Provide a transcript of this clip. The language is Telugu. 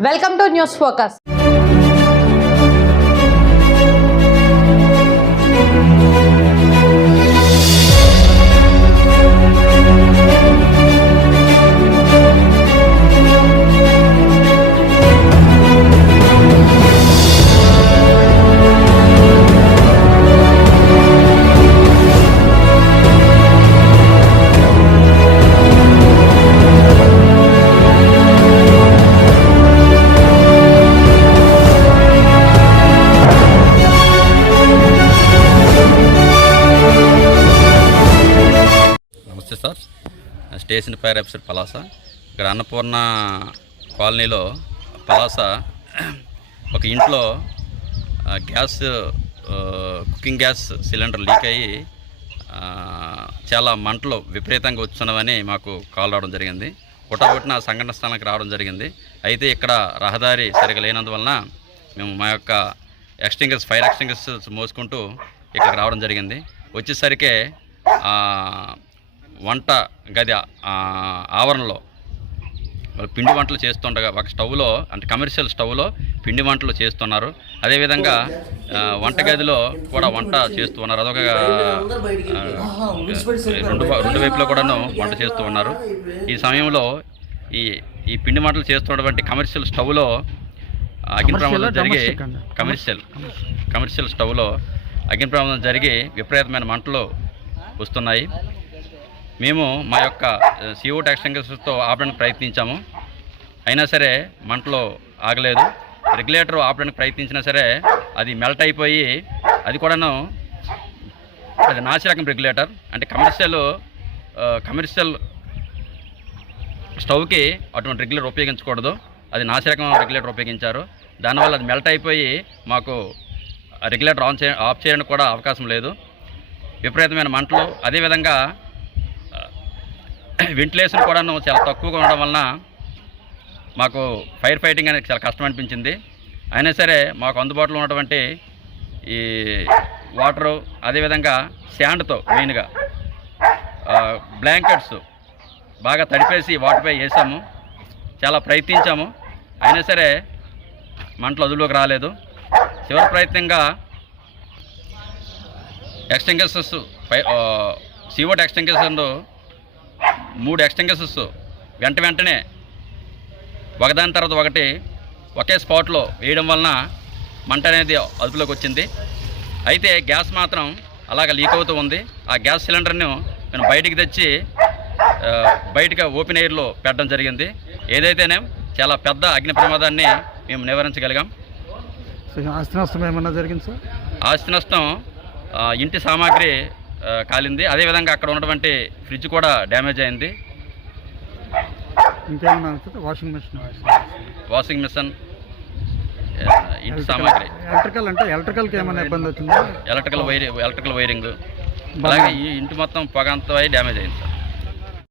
వెల్కమ్ టు న్యూస్ ఫోకస్ నమస్తే sir station fire officer Palasa. ఇక్కడ అన్నపూర్ణ కాలనీలో పలాస ఒక ఇంట్లో gas cooking gas cylinder leak అయ్యి చాలా మంటలు విపరీతంగా వస్తున్నవని మాకు కాల్ రావడం జరిగింది. పుట్టబుట్టిన సంఘటన స్థానానికి రావడం జరిగింది. అయితే ఇక్కడ రహదారి సరిగా లేనందువలన మేము మా యొక్క ఎక్స్టింగర్స్ ఫైర్ ఎక్స్టింగర్స్ మోసుకుంటూ ఇక్కడికి రావడం జరిగింది. వచ్చేసరికి వంట గది ఆవరణలో. వాళ్ళు పిండి వంటలు చేస్తుండగా ఒక స్టవ్లో అంటే కమర్షియల్ స్టవ్లో పిండి వంటలు చేస్తున్నారు. అదేవిధంగా వంటగదిలో కూడా వంట చేస్తూ ఉన్నారు. అదొక రెండు రెండు వైపులో కూడాను వంట చేస్తూ ఉన్నారు. ఈ సమయంలో ఈ ఈ పిండి వంటలు చేస్తున్నటువంటి కమర్షియల్ స్టవ్లో అగ్ని ప్రమాదం జరిగి కమర్షియల్ కమర్షియల్ స్టవ్లో అగ్ని ప్రమాదం జరిగి విపరీతమైన మంటలు వస్తున్నాయి. మేము మా యొక్క సిఓ ఎక్స్టెంగర్స్తో ఆపడానికి ప్రయత్నించాము. అయినా సరే మంటలు ఆగలేదు. రెగ్యులేటర్ ఆపడానికి ప్రయత్నించినా సరే అది మెల్ట్ అయిపోయి అది కూడాను అది నాసిరకం రెగ్యులేటర్ అంటే కమర్షియల్ కమర్షియల్ స్టవ్కి అటువంటి రెగ్యులేటర్ ఉపయోగించకూడదు. అది నాసిరకం రెగ్యులేటర్ ఉపయోగించారు. దానివల్ల అది మెల్ట్ అయిపోయి మాకు రెగ్యులేటర్ ఆన్ చే ఆఫ్ చేయడానికి కూడా అవకాశం లేదు. విపరీతమైన మంటలు. అదేవిధంగా వెంటిలేషన్ కూడాను చాలా తక్కువగా ఉండడం వలన మాకు ఫైర్ ఫైటింగ్ అనేది చాలా కష్టం అనిపించింది. అయినా సరే మాకు అందుబాటులో ఉన్నటువంటి ఈ వాటరు అదేవిధంగా శాండ్తో మెయిన్గా బ్లాంకెట్స్ బాగా తడిపేసి వాటిపై వేసాము. చాలా ప్రయత్నించాము. అయినా సరే మంటలు అదులోకి రాలేదు. చివరి ప్రయత్నంగా ఎక్స్టెంగర్సెస్ పై సీవోట్ ఎక్స్టెంగర్స్ మూడు ఎక్స్టెంగర్సెస్ వెంట వెంటనే ఒకదాని తర్వాత ఒకటి ఒకే స్పాట్లో వేయడం వలన మంట అనేది అదుపులోకి వచ్చింది. అయితే గ్యాస్ మాత్రం అలాగ లీక్ అవుతూ ఉంది. ఆ గ్యాస్ సిలిండర్ను మేము బయటికి తెచ్చి బయటగా ఓపెన్ ఎయిర్లో పెట్టడం జరిగింది. ఏదైతేనే చాలా పెద్ద అగ్ని ప్రమాదాన్ని మేము నివారించగలిగాం. ఆస్తి నష్టం ఏమన్నా జరిగింది సార్? ఆస్తి నష్టం ఇంటి సామాగ్రి కాలింది. అదేవిధంగా అక్కడ ఉన్నటువంటి ఫ్రిడ్జ్ కూడా డ్యామేజ్ అయింది. Washing machine. వాషింగ్ మిషన్ ఇంటి సామాగ్రి. ఎలక్ట్రికల్ అంటే ఎలక్ట్రికల్కి ఏమైనా ఇబ్బంది వచ్చిందా? Electrical wire electrical wiring. అలాగే ఈ ఇంటి మొత్తం పొగ అంతా అయి డ్యామేజ్ అయింది సార్.